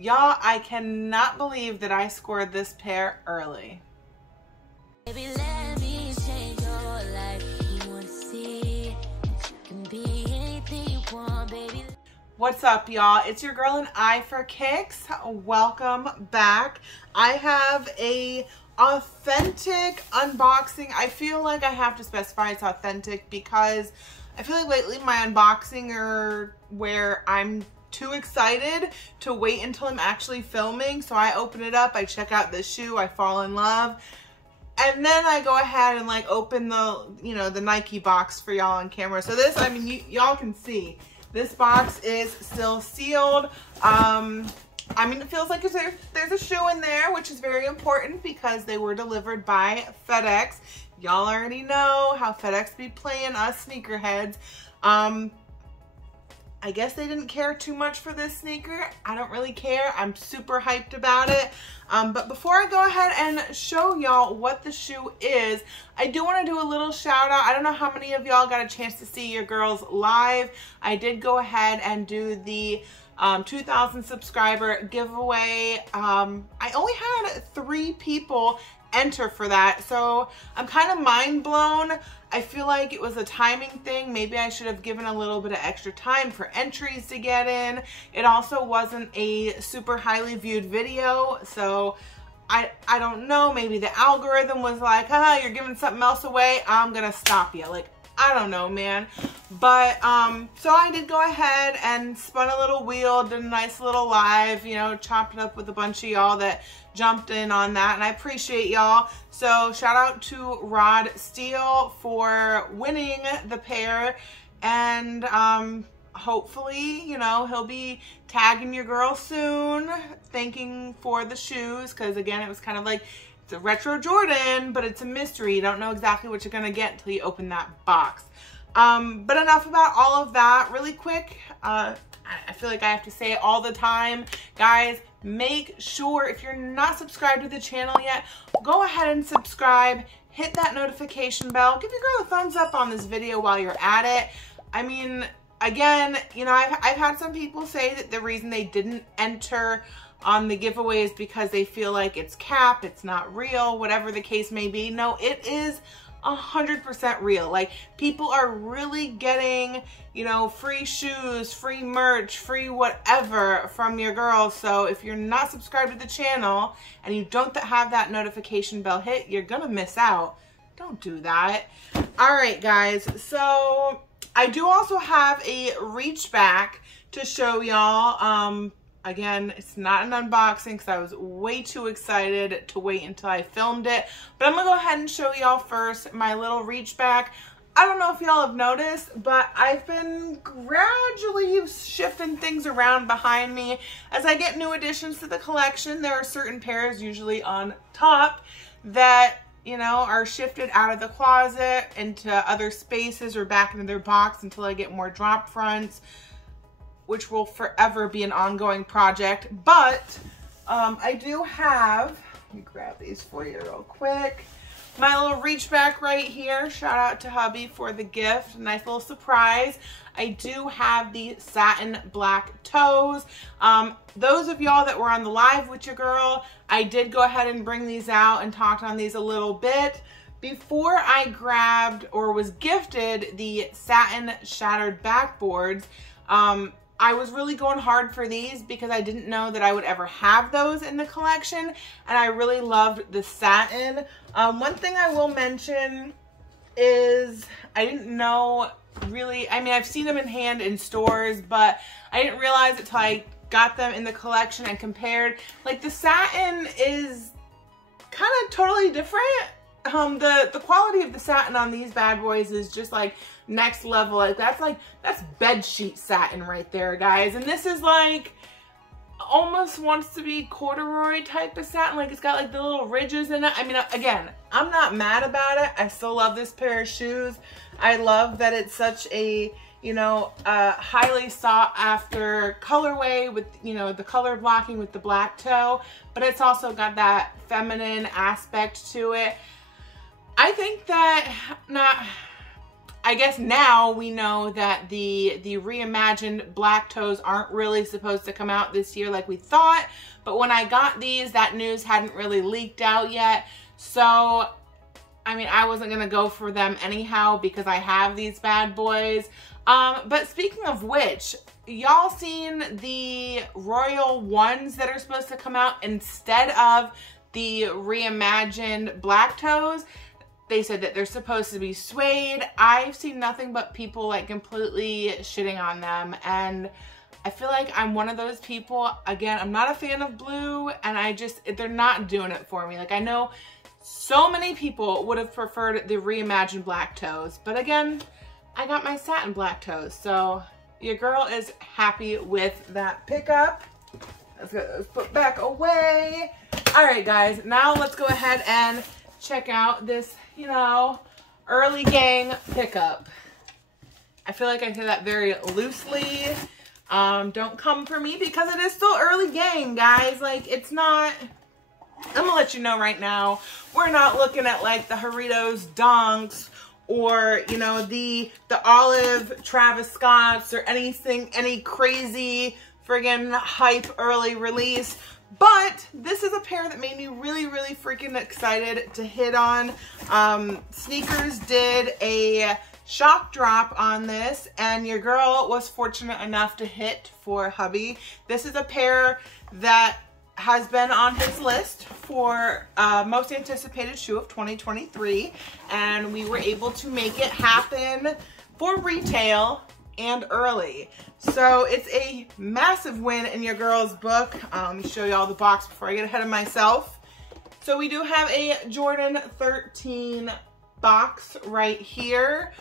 Y'all, I cannot believe that I scored this pair early. Baby, let me change your life. You wanna see that you can be anything you want, baby. What's up, y'all? It's your girl AnEyeIVKicks. Welcome back. I have a authentic unboxing. I feel like I have to specify it's authentic because I feel like lately my unboxing are where I'm too excited to wait until I'm actually filming. So I open it up, I check out the shoe, I fall in love, and then I go ahead and like open the, the Nike box for y'all on camera. So this, I mean, y'all can see this box is still sealed. I mean, it feels like there's a shoe in there, which is very important because they were delivered by FedEx. Y'all already know how FedEx be playing us sneakerheads. I guess they didn't care too much for this sneaker. I don't really care. I'm super hyped about it. But before I go ahead and show y'all what the shoe is, I do want to do a little shout out. I don't know how many of y'all got a chance to see your girls live. I did go ahead and do the 2,000 subscriber giveaway. I only had 3 people enter for that, so I'm kind of mind blown. I feel like it was a timing thing. Maybe I should have given a little bit of extra time for entries to get in. It also wasn't a super highly viewed video, so I don't know, maybe the algorithm was like, you're giving something else away, I'm gonna stop you. Like, I don't know, man. But so I did go ahead and spun a little wheel, did a nice little live, chopped it up with a bunch of y'all that jumped in on that, and I appreciate y'all. So shout out to Rod Steele for winning the pair, and hopefully, he'll be tagging your girl soon, thanking for the shoes, because again, it was kind of like, it's a retro Jordan, but it's a mystery. You don't know exactly what you're gonna get until you open that box. But enough about all of that. Really quick, I feel like I have to say it all the time. Guys, make sure if you're not subscribed to the channel yet, go ahead and subscribe. Hit that notification bell. Give your girl a thumbs up on this video while you're at it. I mean, again, I've had some people say that the reason they didn't enter on the giveaway is because they feel like it's cap, it's not real, whatever the case may be. No, it is 100% real. Like, people are really getting, free shoes, free merch, free whatever from your girls. So if you're not subscribed to the channel and you don't have that notification bell hit, you're gonna miss out. Don't do that. All right, guys. So I do also have a reach back to show y'all. Again, it's not an unboxing because I was way too excited to wait until I filmed it. But I'm going to go ahead and show y'all first my little reach back. I don't know if y'all have noticed, but I've been gradually shifting things around behind me. As I get new additions to the collection, there are certain pairs, usually on top, that, are shifted out of the closet into other spaces or back into their box until I get more drop fronts, which will forever be an ongoing project. But I do have, let me grab these for you real quick. My little reach back right here. Shout out to hubby for the gift. Nice little surprise. I do have the satin black toes. Those of y'all that were on the live with your girl, I did go ahead and bring these out and talked on these a little bit. Before I grabbed or was gifted the satin shattered backboards, I was really going hard for these because I didn't know that I would ever have those in the collection, and I really loved the satin. One thing I will mention is I didn't know really, I mean, I've seen them in hand in stores, but I didn't realize it until I got them in the collection and compared. Like, the satin is kind of totally different. The quality of the satin on these bad boys is just like next level. Like, that's bed sheet satin right there, guys. And this is like almost wants to be corduroy type of satin. Like, it's got like the little ridges in it. I mean, again, I'm not mad about it. I still love this pair of shoes. I love that it's such a, highly sought after colorway with, the color blocking with the black toe, but it's also got that feminine aspect to it. I think that I guess now we know that the reimagined black toes aren't really supposed to come out this year like we thought. But when I got these, that news hadn't really leaked out yet. So, I mean, I wasn't going to go for them anyhow because I have these bad boys. But speaking of which, y'all seen the Royal ones that are supposed to come out instead of the reimagined black toes? They said that they're supposed to be suede. I've seen nothing but people like completely shitting on them, and I feel like I'm one of those people. Again, I'm not a fan of blue, and they're not doing it for me. Like, I know so many people would have preferred the reimagined black toes, but again, I got my satin black toes, so your girl is happy with that pickup. Let's get those put back away. All right, guys, now let's go ahead and check out this, you know, early gang pickup. I feel like I say that very loosely. Don't come for me because it is still early gang, guys. Like, it's not, I'm gonna let you know right now, we're not looking at like the Doritos Dunks or, you know, the olive Travis Scotts or anything, any crazy friggin' hype early release. But this is a pair that made me really, really freaking excited to hit on. Sneakers did a shock drop on this, and your girl was fortunate enough to hit for hubby. This is a pair that has been on his list for most anticipated shoe of 2023, and we were able to make it happen for retail and early. So it's a massive win in your girl's book. Let me show you all the box before I get ahead of myself. So we do have a Jordan 13 box right here.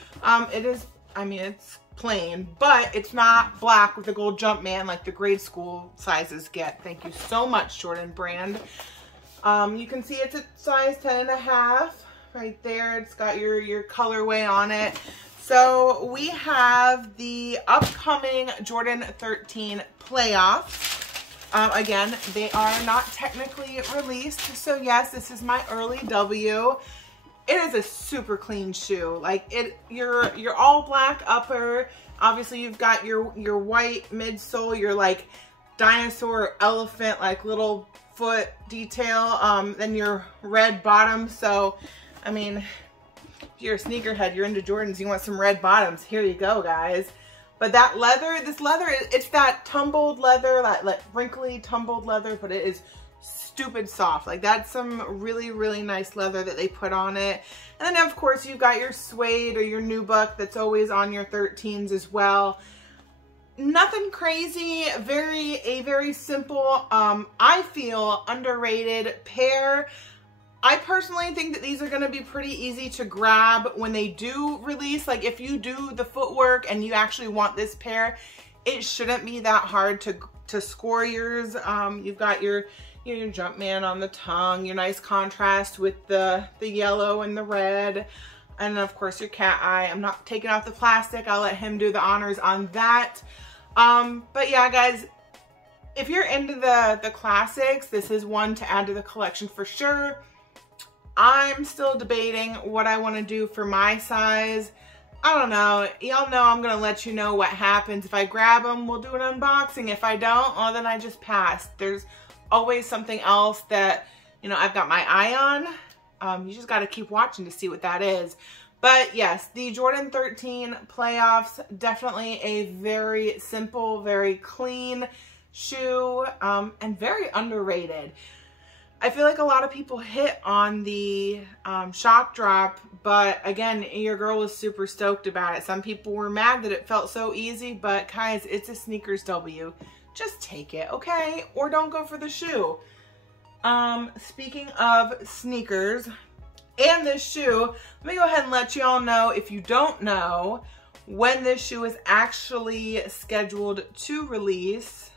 It is, I mean, it's plain, but it's not black with the gold Jumpman like the grade school sizes get. Thank you so much, Jordan brand. You can see it's a size 10.5 right there. It's got your colorway on it. So we have the upcoming Jordan 13 playoffs. Again, they are not technically released. So yes, this is my early W. It is a super clean shoe. Like, your all black upper. Obviously you've got your white midsole, your like dinosaur elephant, like little foot detail. Then your red bottom. So, I mean, if you're a sneakerhead, you're into Jordans, you want some red bottoms, here you go, guys. But that leather, this leather, it's that tumbled leather, like wrinkly tumbled leather, but it is stupid soft. Like, that's some really, really nice leather that they put on it. And then of course you've got your suede or your nubuck that's always on your 13s as well. Nothing crazy, a very simple, I feel underrated pair. I personally think that these are going to be pretty easy to grab when they do release. Like, if you do the footwork and you actually want this pair, it shouldn't be that hard to score yours. You've got your Jumpman on the tongue, your nice contrast with the yellow and the red, and of course your cat eye. I'm not taking out the plastic. I'll let him do the honors on that. But yeah, guys, if you're into the classics, this is one to add to the collection for sure. I'm still debating what I want to do for my size. I don't know. Y'all know I'm going to let you know what happens. If I grab them, we'll do an unboxing. If I don't, well, then I just pass. There's always something else that, you know, I've got my eye on. You just got to keep watching to see what that is. But yes, the Jordan 13 playoffs, definitely a very simple, very clean shoe, and very underrated. I feel like a lot of people hit on the shock drop, but again, your girl was super stoked about it. Some people were mad that it felt so easy, but guys, it's a sneakers W. Just take it, okay? Or don't go for the shoe. Speaking of sneakers and this shoe, let me go ahead and let y'all know, if you don't know, when this shoe is actually scheduled to release.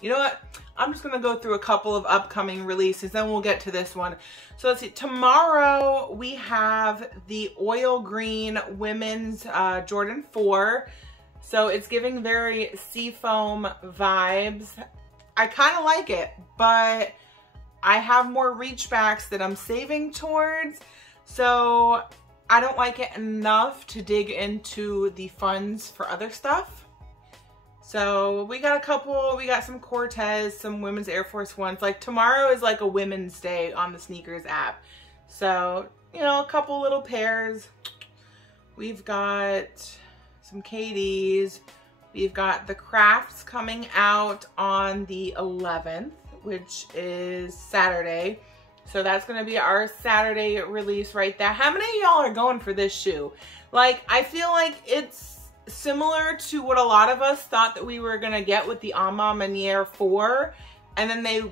You know what? I'm just gonna go through a couple of upcoming releases, then we'll get to this one. So let's see, tomorrow we have the oil green women's Jordan 4. So it's giving very seafoam vibes. I kind of like it, but I have more reach backs that I'm saving towards. So I don't like it enough to dig into the funds for other stuff. So we got a couple, we got some Cortez, some women's Air Force Ones. Like tomorrow is like a women's day on the sneakers app. So, you know, a couple little pairs. We've got some KDs. We've got the Crafts coming out on the 11th, which is Saturday. So that's gonna be our Saturday release right there. How many of y'all are going for this shoe? Like, I feel like it's similar to what a lot of us thought that we were gonna get with the Ama Maniere 4, and then they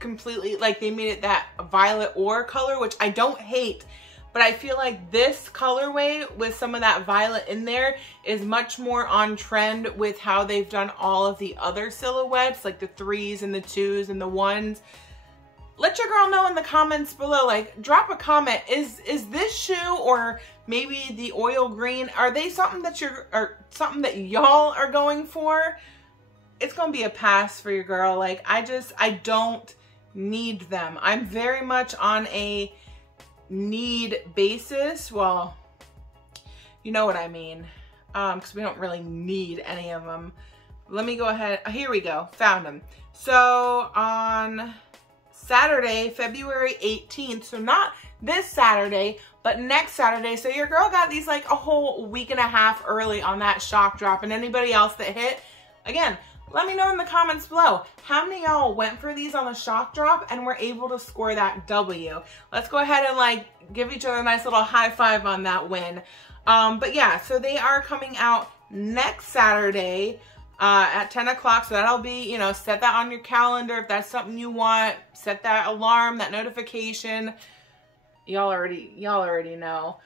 completely, like, they made it that violet ore color, which I don't hate, but I feel like this colorway with some of that violet in there is much more on trend with how they've done all of the other silhouettes, like the 3s and the 2s and the 1s. Let your girl know in the comments below, like, drop a comment. Is this shoe or maybe the oil green, are they something that something that y'all are going for? It's gonna be a pass for your girl. Like, I don't need them. I'm very much on a need basis. Well, you know what I mean, because we don't really need any of them. Let me go ahead. Here we go. Found them. So on Saturday, February 18th, so not this Saturday, but next Saturday. So your girl got these like a whole week and a half early on that shock drop. And anybody else that hit, again, let me know in the comments below. How many of y'all went for these on the shock drop and were able to score that W? Let's go ahead and like give each other a nice little high five on that win. But yeah, so they are coming out next Saturday at 10 o'clock. So that'll be, you know, set that on your calendar if that's something you want. Set that alarm, that notification. Y'all already know.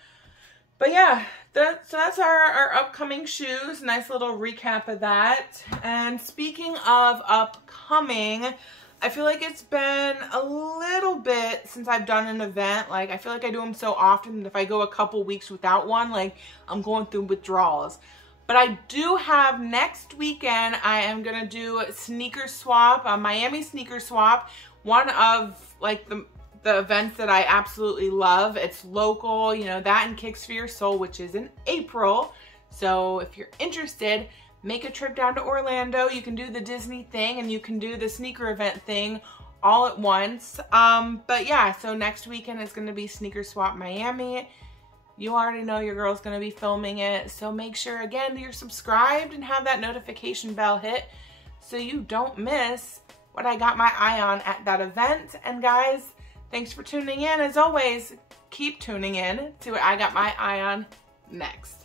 But yeah, so that's our upcoming shoes. Nice little recap of that. And speaking of upcoming, I feel like it's been a little bit since I've done an event. Like, I feel like I do them so often that if I go a couple weeks without one, like, I'm going through withdrawals. But I do have next weekend, I am going to do a sneaker swap, a Miami sneaker swap. One of like the events that I absolutely love. It's local, you know, that and Kicks for Your Soul, which is in April. So if you're interested, make a trip down to Orlando. You can do the Disney thing and you can do the sneaker event thing all at once. But yeah, so next weekend is going to be Sneaker Swap Miami. You already know your girl's going to be filming it. So make sure, again, you're subscribed and have that notification bell hit so you don't miss what I got my eye on at that event. And guys, thanks for tuning in. As always, keep tuning in to what I got my eye on next.